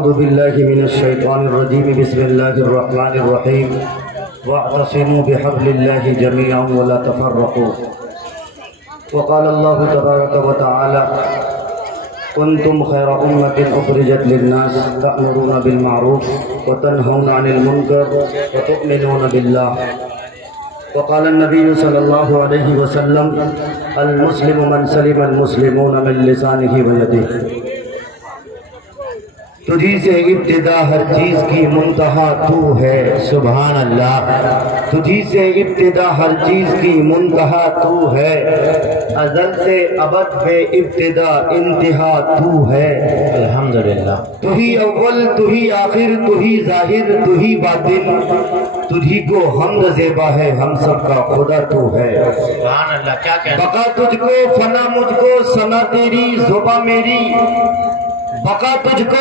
أعوذ بالله من الشيطان الرجيم بسم الله الرحمن الرحيم واعتصموا بحبل الله جميعا ولا تفرقوا وقال الله تبارك وتعالى كنتم خير أمة أخرجت للناس تأمرون بالمعروف وتنهون عن المنكر وتؤمنون بالله وقال النبي صلى الله عليه وسلم المسلم من سلم المسلمون من لسانه ويده تجھی سے ابتدا ہر چیز کی منتہا تو ہے سبحان اللہ تجھی سے ابتدا ہر چیز کی منتہا تو ہے ازل سے ابد بے ابتدا انتہا تو ہے الحمدللہ تو ہی اول تو ہی آخر تو ہی ظاہر تو ہی باطن تجھی کو حمد زیبا ہے ہم سب کا خدا تو ہے سبحان اللہ کیا کہنا بقا تجھ کو فنا مجھ کو ثنا تیری زباں میری بقا تجھ کو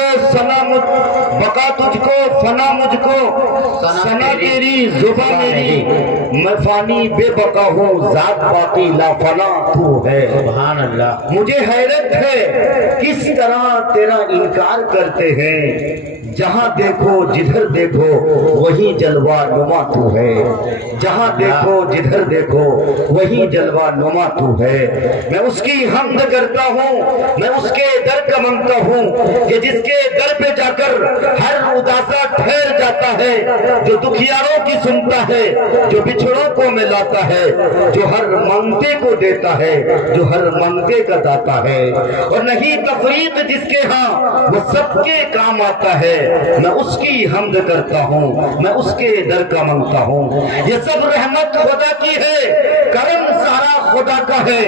بقا تجھ کو فنا مجھ کو ثنا تیری زباں میری میں فانی بے بقا ہوں ذات باقی لا فنا تو ہے سبحان اللہ مجھے حیرت ہے کس طرح تیرا انکار کرتے ہیں جہاں دیکھو جدھر دیکھو وہی جلوہ نما تو ہے جہاں دیکھو جدھر دیکھو وہی جلوہ نما تو ہے میں اس کی حمد کرتا ہوں میں اس کے در کا منگتا ہوں کہ جس کے در پہ جا کر ہر اداسا ٹھہر جاتا ہے جو دکھیاروں کی سنتا ہے جو بچھڑوں کو ملاتا ہے جو ہر منگتے کو دیتا ہے جو ہر منگتے کا داتا ہے اور نہیں تفریق جس کے ہاں وہ سب کے کام آتا ہے میں اس کی حمد کرتا ہوں میں اس کے در کا منگتا ہوں یہ سب رحمت خدا کی ہے کرم سارا خدا کا ہے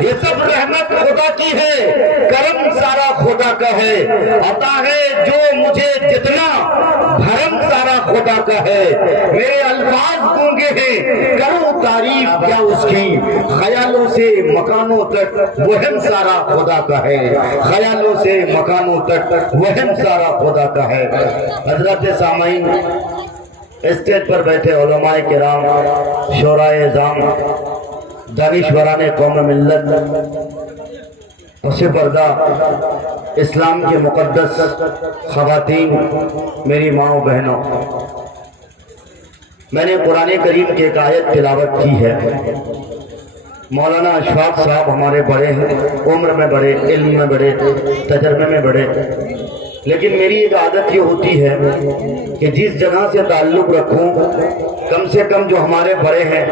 یہ سب رحمت خدا کی ہے کرم سارا خدا کا ہے عطا ہے جو مجھے جتنا بھرم سارا خدا کا ہے میرے الفاظ گونگے ہیں کروں تعریف کیا اس کی خیالوں سے مکانوں تک وہم سارا خدا کا ہے خیالوں سے مکانوں تک وہم سارا خدا کا ہے حضرت سامعین اسٹیج پر بیٹھے علماء کرام شورائے اعظام دانشوران قوم ملت پس پردہ اسلام کے مقدس خواتین میری ماں و بہنوں میں نے قرآن کریم کی ایک آیت تلاوت کی ہے مولانا اشفاق صاحب ہمارے بڑے ہیں عمر میں بڑے علم میں بڑے تجربے میں بڑے لیکن میری ایک عادت یہ ہوتی ہے کہ جس جگہ سے تعلق رکھوں کم سے کم جو ہمارے بڑے ہیں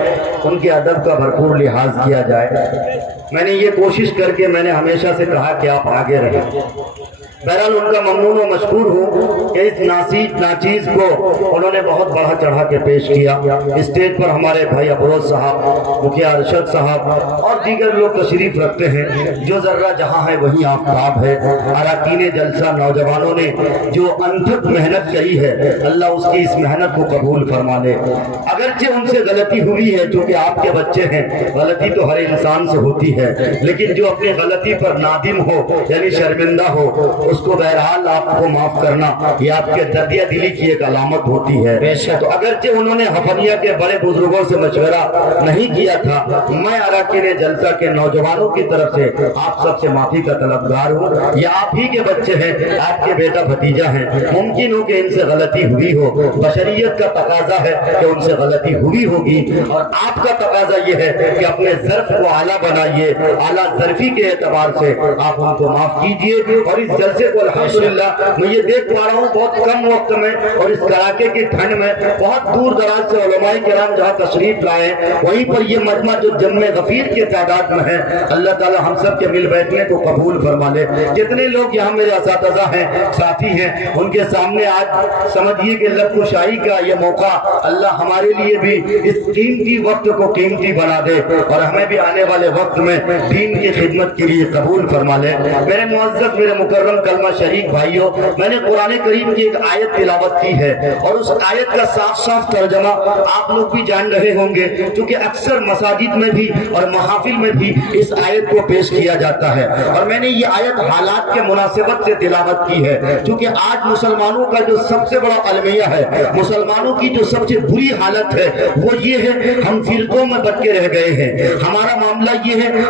ان کے ادب کا بھرپور لحاظ کیا جائے میں نے یہ کوشش کر کے میں نے ہمیشہ سے کہا کہ آپ آگے رہیں بہرحال ان کا ممنون و مشکور ہوں کہ اس ناچیز کو انہوں نے بہت بڑھا چڑھا کے پیش کیا اسٹیج پر ہمارے بھائی افروز صاحب مکھیا ارشد صاحب اور دیگر لوگ تشریف رکھتے ہیں جو ذرہ جہاں ہے وہیں آفتاب ہے اراکین جلسہ نوجوانوں نے جو انتھک محنت کری ہے اللہ اس کی اس محنت کو قبول فرما لے اگرچہ ان سے غلطی ہوئی ہے چونکہ آپ کے بچے ہیں غلطی تو ہر انسان سے ہوتی ہے لیکن جو اپنی غلطی پر نادم ہو یعنی شرمندہ ہو اس کو بہرحال آپ کو معاف کرنا یہ آپ کے دریا دلی کی ایک علامت ہوتی ہے تو اگرچہ انہوں نے حفنیہ کے بڑے بزرگوں سے مشورہ نہیں کیا تھا میں اراکین جلسہ کے نوجوانوں کی طرف سے آپ سب سے معافی کا طلبگار ہوں یہ آپ ہی کے بچے ہیں آپ کے بیٹا بھتیجا ہیں ممکن ہو کہ ان سے غلطی ہوئی ہو بشریت کا تقاضا ہے کہ ان سے غلطی ہوئی ہوگی اور آپ کا تقاضا یہ ہے کہ اپنے ظرف کو اعلیٰ بنائیے اعلیٰ ظرفی کے اعتبار سے آپ ان کو معاف کیجئے اور اس جلسے کو الحمدللہ میں یہ دیکھ پا رہا ہوں بہت کم وقت میں اور اس کڑاکے کی ٹھنڈ میں بہت دور دراز سے علماء کرام جہاں تشریف لائے وہیں پر یہ مجمع جو جمع غفیر کے تعداد میں ہے اللہ تعالی ہم سب کے مل بیٹھنے کو قبول فرما لے جتنے لوگ یہاں میرے اساتذہ ہیں ساتھی ہیں ان کے سامنے آج سمجھیے کہ لب کشائی کا یہ موقع اللہ ہمارے لیے بھی اس قیمتی وقت کو قیمتی بنا دے اور ہمیں بھی آنے والے وقت میں دین کی خدمت کے لیے قبول فرما لے میرے معزز میرے مکرم کلمہ شریک بھائیوں میں نے قرآن کریم کی ایک آیت تلاوت کی ہے اور اس آیت کا صاف صاف ترجمہ آپ لوگ بھی جان رہے ہوں گے کیونکہ اکثر مساجد میں بھی اور محافل میں بھی اس آیت کو پیش کیا جاتا ہے اور میں نے یہ آیت حالات کے مناسبت سے تلاوت کی ہے کیونکہ آج مسلمانوں کا جو سب سے بڑا المیہ ہے مسلمانوں کی جو سب سے بری حالت ہے وہ یہ ہے ہم فرقوں میں بٹ کے رہ گئے ہیں ہمارا معاملہ یہ ہے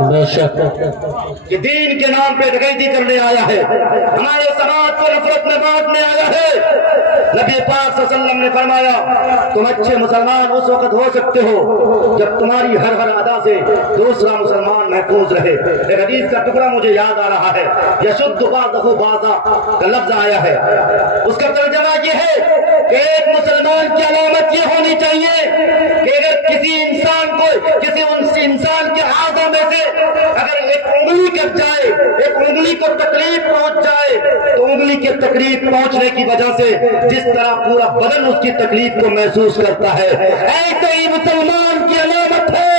بے شک کہ دین کے نام پہ ڈکیتی کرنے آیا ہے، ہمارے سماج کو نفرت میں بانٹنے آیا ہے۔ نبی پاک صلی اللہ علیہ وسلم نے فرمایا تم اچھے مسلمان اس وقت ہو سکتے ہو جب تمہاری ہر ادا سے دوسرا مسلمان محفوظ رہے۔ ایک حدیث کا ٹکڑا مجھے یاد آ رہا ہے، یشد بعضہ بعضا کا لفظ آیا ہے، اس کا ترجمہ یہ ہے کہ ایک مسلمان کی علامت یہ ہونی چاہیے کہ اگر کسی انسان کو کسی انسان کے اعضاء میں سے اگر ایک انگلی کٹ جائے، ایک انگلی کو تکلیف پہنچ جائے تو انگلی کی تکلیف پہنچنے کی وجہ سے جس طرح پورا بدن اس کی تکلیف کو محسوس کرتا ہے، ایسے ہی مسلمان کی علامت ہے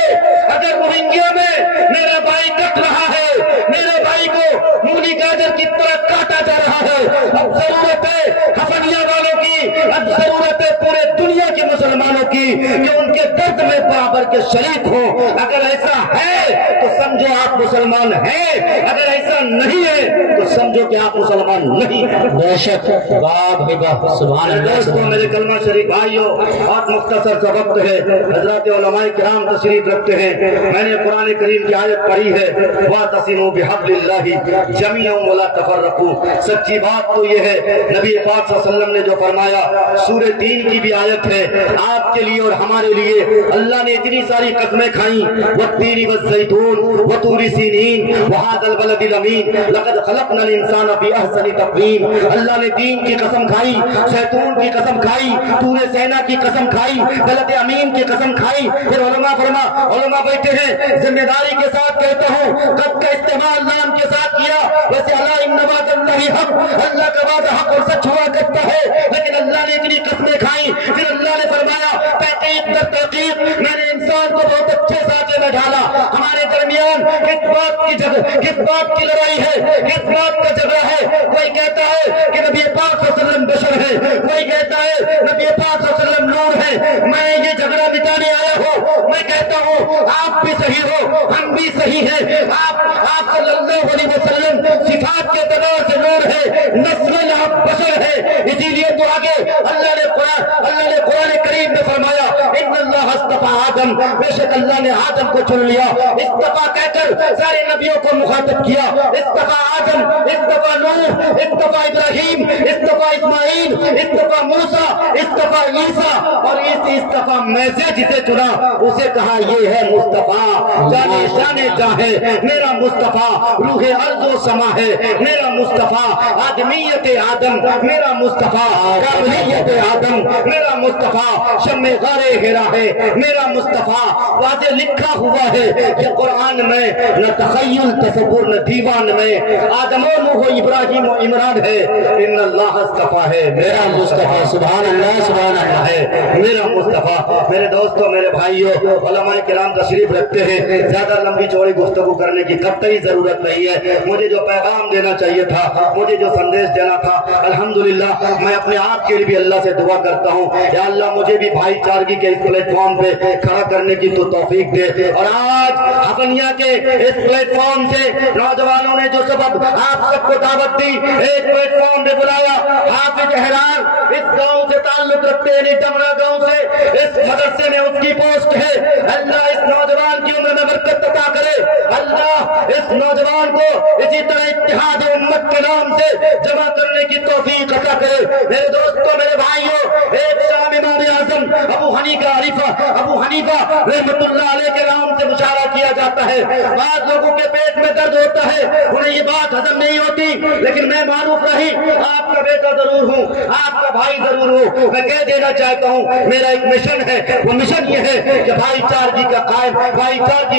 اگر روہنگیا میں میرا بھائی کٹ رہا ہے، میرے بھائی کو مولی گاجر کی طرح کاٹا جا رہا ہے، اب ضرورت ہے ہفنیا والوں کی، اب ضرورت ہے پورے دنیا کے مسلمانوں کی کہ ان کے درد میں برابر کے شریک ہوں۔ اگر ایسا ہے تو سمجھو آپ مسلمان ہیں، اگر ایسا نہیں ہے تو سمجھو کہ آپ مسلمان نہیں ہیں۔ بے شک واہ بھائی واہ، سبحان اللہ۔ دوستوں، میرے کلمہ شریف بھائیوں، بہت مختصر سا وقت ہے، حضرات علماء کرام تشریف رکھتے ہیں۔ میں نے قرآن کریم کی آیت پڑھی ہے، وَاعْتَصِمُوا بِحَبْلِ اللَّهِ جَمِيعًا وَلَا تَفَرَّقُوا۔ سچی بات تو یہ ہے، نبی پاک صلی اللہ علیہ وسلم نے جو فرمایا، سورہ 3 کی بھی آیت ہے، آپ کے لیے اور ہمارے لیے اللہ نے اتنی ساری قسمیں کھائیں، وَالتِّينِ وَالزَّيْتُونِ وَطُورِ سِينِينَ وَهَٰذَا الْبَلَدِ الْأَمِينِ لَقَدْ خَلَقْنَا الْإِنسَانَ فِي أَحْسَنِ تَقْوِيمٍ۔ اللہ نے دین کی قسم کھائی، زیتون کی قسم کھائی، طور سینا کی قسم کھائی، بلد امین کی قسم کھائی۔ پھر علماء بیٹھے ہیں، ذمہ داری کے ساتھ کہتا ہوں، قد کا استعمال نام کے ساتھ کیا، ویسے اللہ ان وعد اللہ حق، اللہ کا وعدہ حق اور سچ ہوا کرتا ہے، لیکن اللہ نے اتنی قسمیں کھائیں۔ پھر اللہ نے فرمایا تحقیق در تحقیق میں نے انسان کو بہت اچھے ساتھے میں ڈالا۔ ہمارے درمیان کس بات کی لڑائی ہے، کس بات کا جھگڑا ہے؟ کوئی کہتا ہے کہ نبی پاک صلی اللہ علیہ وسلم بشر ہے، کوئی کہتا ہے نبی پاک صلی اللہ علیہ وسلم نور ہے۔ میں یہ جھگڑا مٹانے آیا ہوں، میں کہتا ہوں آپ بھی صحیح ہو، ہم بھی صحیح ہیں۔ آپ صلی اللہ علیہ وسلم صفات کے اعتبار سے نور ہے، نسل آپ بشر ہے، اسی لیے تو آگے اللہ نے قرآن کریم میں فرمایا ان اللہ اصطفیٰ آدم، بے شک اللہ نے آدم کو چن لیا۔ اصطفیٰ کہہ کر سارے نبیوں کو مخاطب کیا، اصطفیٰ آدم، اصطفیٰ نوح، اصطفیٰ ابراہیم، اصطفیٰ اسماعیل، اصطفیٰ موسیٰ، اصطفیٰ عیسیٰ، اور اس اصطفیٰ میں سے جسے چنا اسے کہا یہ ہے مصطفیٰ، جانے شانے جاہے میرا مصطفیٰ، روح ارض و سما ہے میرا مصطفیٰ، آدمیت آدم میرا مصطفیٰ، کاملیت آدم میرا مصطفیٰ، شمع غار ہرا ہے میرا مصطفیٰ۔ واضح لکھا ہوا ہے یہ قرآن میں، نہ تخیل تصور نہ دیوان میں، آدم و نوح و ابراہیم و عمران ہے، ان اللہ اصطفیٰ ہے میرا مصطفیٰ، سبحان اللہ سبحان اللہ ہے میرا مصطفیٰ۔ میرے دوستوں، میرے بھائیوں، علماء کرام تشریف رکھتے ہیں، زیادہ لمبی چوڑی گفتگو کرنے کی قطعی ضرورت نہیں ہے۔ مجھے جو پیغام دینا چاہیے تھا، مجھے جو سندیش دینا تھا، الحمدللہ میں اپنے آپ کے لیے بھی اللہ سے دعا کرتا ہوں، یا اللہ مجھے بھی بھائی چارگی کے اس پلیٹ فارم پہ کھڑا کرنے کی تو توفیق دے۔ اور آج ہفنیا کے اس پلیٹ فارم سے نوجوانوں نے جو سبب آپ سب کو دعوت دی، ایک پلیٹ فارم پہ بلایا، حافظ احرار اس گاؤں سے تعلق رکھتے ہیں، ڈمرا گاؤں سے، اس مدرسے میں اس کی پوسٹ ہے۔ اللہ اس نوجوان کی عمر میں برکت عطا کرے، اللہ اس نوجوان کو اسی طرح اتحاد امت کے نام سے جمع کرنے کی توفیق عطا کرے۔ میرے دوستوں، میرے بھائیوں، ایک شام امام اعظم ابو حنیفہ رحمت اللہ علیہ کے نام سے مشاہرہ کیا جاتا ہے۔ بعض لوگوں کے پیٹ میں درد ہوتا ہے، انہیں یہ بات ہضم نہیں ہوتی، لیکن میں معروف رہی آپ کا بیٹا ضرور ہوں، آپ کا بھائی ضرور ہوں۔ میں کہہ دینا چاہتا ہوں میرا ایک مشن ہے، وہ مشن یہ ہے کہ بھائی چارگی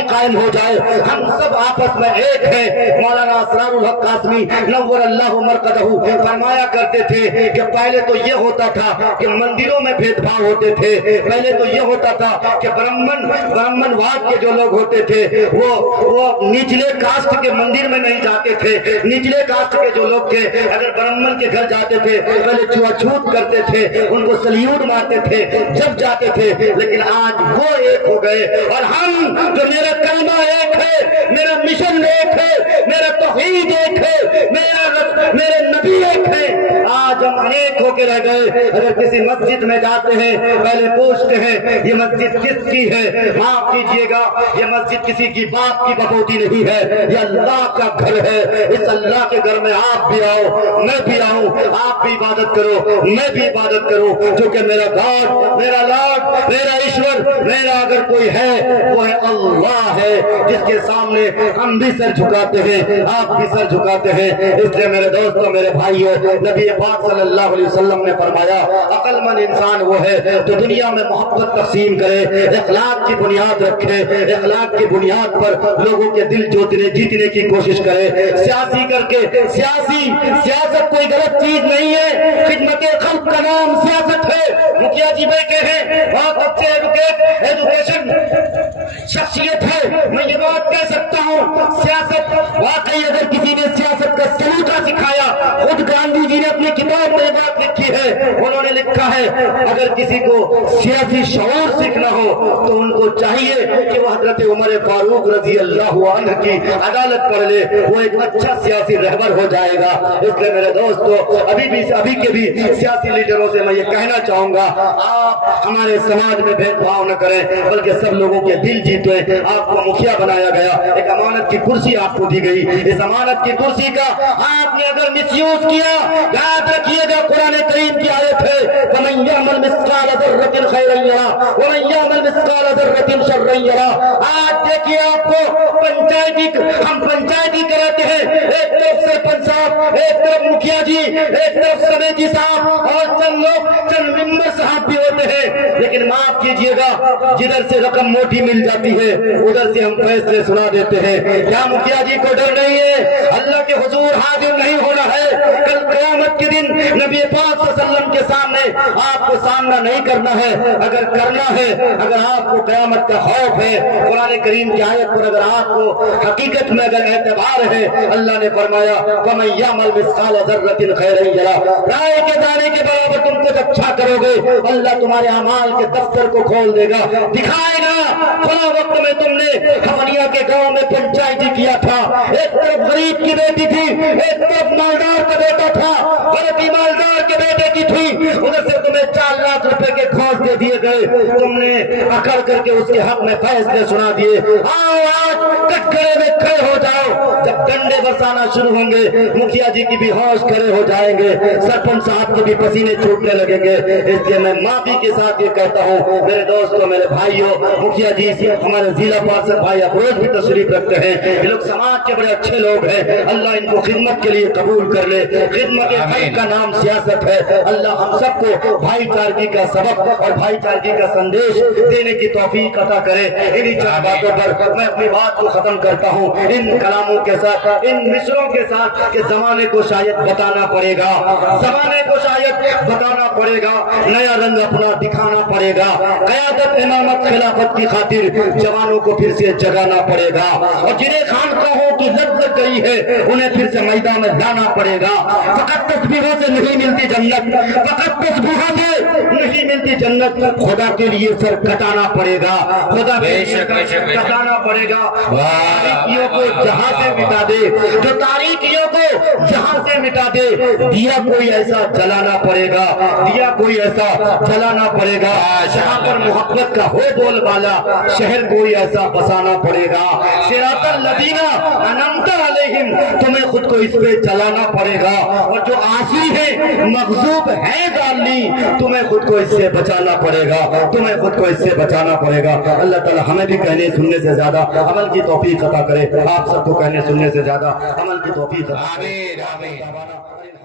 قائم ہو جائے، ہم سب آپس میں ایک ہیں۔ مولانا اسرار الحق قاسمی نور اللہ مرقدہ فرمایا کرتے تھے کہ پہلے تو یہ ہوتا تھا کہ مندروں میں بھید بھاؤ ہوتے تھے، پہلے تو یہ ہوتا تھا کہ برہمن واد کے جو لوگ ہوتے تھے وہ نچلے کاسٹ کے مندر میں نہیں جاتے تھے، نچلے کاسٹ کے جو لوگ تھے اگر برہمن کے گھر جاتے تھے پہلے چھوا چھوت کرتے تھے، ان کو سلیوٹ مارتے تھے جب جاتے تھے۔ لیکن آج وہ ایک ہو گئے، اور ہم جو میرا کلمہ ایک ہے، میرا مشن ایک ہے، میرا توحید ایک ہے، میرے نبی ایک ہے، آج ہم انیک ہو کے رہ گئے۔ اگر کسی مسجد میں جاتے ہیں پہلے پوچھتے ہیں یہ مسجد کس کی ہے؟ معاف کیجئے گا، یہ مسجد کسی کی باپ کی بکوتی نہیں ہے، یہ اللہ کا گھر ہے۔ اس اللہ کے گھر میں آپ بھی آؤ، میں بھی آؤں، آپ بھی عبادت کرو، میں بھی عبادت کروں، کیونکہ میرا گاڈ، میرا لارڈ، میرا ایشور، میرا اگر کوئی ہے وہ ہے اللہ ہے، جس کے سامنے ہم بھی سر جھکاتے ہیں، آپ بھی سر جھکاتے ہیں۔ اس لیے میرے دوستوں، میرے بھائیوں، نبی پاک صلی اللہ علیہ وسلم نے فرمایا عقل مند انسان وہ ہے جو دنیا میں محبت تقسیم کرے، اخلاق کی بنیاد رکھے، اخلاق کی بنیاد پر لوگوں کے دل جیتنے کی کوشش کرے، سیاسی کر کے سیاست کوئی غلط چیز نہیں ہے، خدمت خلق کا نام سیاست ہے۔ مکھیا جی بیٹھے ہیں، بہت اچھے ایجوکیشن شخصیت ہے، میں یہ بات کہہ سکتا ہوں سیاست واقعی اگر کسی نے سیاست کا سلیقہ سکھایا، خود گاندھی جی نے اپنی کتاب میں بات لکھی ہے، انہوں نے لکھا ہے اگر کسی کو سیاسی شعور سیکھنا ہو تو ان کو چاہیے کہ وہ حضرت عمر فاروق رضی اللہ عنہ کی عدالت پڑھ لے، وہ ایک اچھا سیاسی رہبر ہو جائے گا۔ اس لیے میرے دوستو، ابھی کے بھی سیاسی لیڈروں سے میں یہ کہنا چاہوں گا، آپ ہمارے سماج میں بھید بھاؤ نہ کریں بلکہ سب لوگوں کے دل جیتے۔ آپ کو مکھیا بنایا گیا، ایک امانت کی کرسی آپ کو دی گئی، اس امانت کی کرسی کا آپ نے اگر مس یوز کیا، یاد رکھیے گا قرآن کریم کی آیت ہے وَمَن يَعْمَلْ مِثْقَالَ ذَرَّةٍ خَيْرًا يَرَهُ وَمَن يَعْمَلْ مِثْقَالَ ذَرَّةٍ شَرًّا يَرَهُ۔ آج دیکھیے آپ کو ہم پنچایتی کراتے ہیں، ایک طرف سرپنچ صاحب، ایک طرف مکھیا جی، ایک طرف سمیتی صاحب اور چند ممبر صاحب بھی ہوتے ہیں، لیکن معاف کیجئے گا جدھر سے رقم موٹی مل جاتی ہے ادھر سے ہم فیصلے سنا دیتے ہیں۔ کیا مکھیا جی کو ڈر نہیں ہے؟ اللہ کے حضور حاضر نہیں ہونا ہے، کل قیامت کے دن نبی پاک صلی اللہ علیہ وسلم کے سامنے آپ کو سامنا نہیں کرنا ہے۔ اگر کرنا ہے، اگر آپ کو قیامت کا خوف ہے، قرآن کریم کی آیت پر اگر آپ کو حقیقت میں اگر اعتبار ہے، اللہ نے فرمایا وَمَن يَعْمَلْ مِثْقَالَ ذَرَّةٍ خَيْرًا يَرَهُ، رائے کے دانے کے برابر تم کچھ اچھا کرو گے، اللہ تمہارے اعمال کے دفتر کو کھول دے گا، دکھائے گا۔ فلاں وقت میں تم نے خمنیا کے گاؤں میں پنچایتی کیا تھا، ایک طرف غریب کی بیٹی تھی، ایک طرف مالدار کا بیٹا تھا، غلطی مالدار کے بیٹے کی تھی، ادھر سے تمہیں 4 لاکھ روپے کے گھوس دے دیے گئے، تم نے اکڑ کر کے اس کے حق میں فیصلے سنا دیے۔ آؤ آج کٹکرے میں کھڑے ہو جاؤ، جب ڈنڈے برسانا شروع ہوں گے مکھیا جی کی بھی ہوش کھڑے ہو جائیں گے، سرپنچ صاحب کے بھی پسینے چھوٹنے لگیں گے۔ اس لیے میں معافی کے ساتھ یہ کہتا ہوں میرے دوستوں، میرے بھائیوں، مکھیا جی سے ہمارے ضلع پارشد بھائی افروز بھی تشریف رکھتے ہیں، یہ لوگ سماج کے بڑے اچھے لوگ ہیں، اللہ ان کو خدمت کے لیے قبول کر لے۔ خدمت حق کا نام سیاست ہے، اللہ ہم سب کو بھائی چارگی کا سبق اور بھائی چارگی کا سندیش دینے کی توفیق عطا کرے۔ انہی چند باتوں پر میں اپنی بات کو ختم کرتا ہوں، ان کلاموں کے ساتھ، ان مصروں کے ساتھ کہ زمانے کو شاید بتانا پڑے گا، زمانے کو شاید بتانا پڑے گا، نیا رنگ اپنا دکھانا پڑے گا، قیادت امامت خلافت کی خاطر جوانوں کو پھر سے جگانا پڑے گا، اور جنہیں خانقاہوں کی لت لگ گئی ہے انہیں پھر سے میدان میں لانا پڑے گا۔ فقط تسبیحوں سے نہیں ملتی جنت، فقط تسبیحوں سے نہیں ملتی جنت، خدا کے لیے سر کٹانا پڑے گا، خدا کے لیے کٹانا پڑے گا۔ تاریکیوں کو جہاں سے مٹا دے، جو تاریکیوں کو جہاں سے مٹا دے، دیا کوئی ایسا جلانا پڑے گا، دیا کوئی ایسا جلانا پڑے گا جہاں پر محبت کا ہو بول بالا، شہر کوئی ایسا بسانا پڑے گا۔ صراط الذین انعمت علیہم، تمہیں خود کو اس پہ چلانا پڑے گا، اور جو عاصی ہے مغضوب ہے ظالمی، تمہیں خود کو اس سے بچانا پڑے گا، تمہیں خود کو اس سے بچانا پڑے گا۔ اللہ تعالی ہمیں بھی کہنے سننے سے زیادہ عمل کی توفیق عطا کرے، آپ سب کو کہنے سننے سے زیادہ عمل کی توفیق عطا کرے۔ آمین آمین۔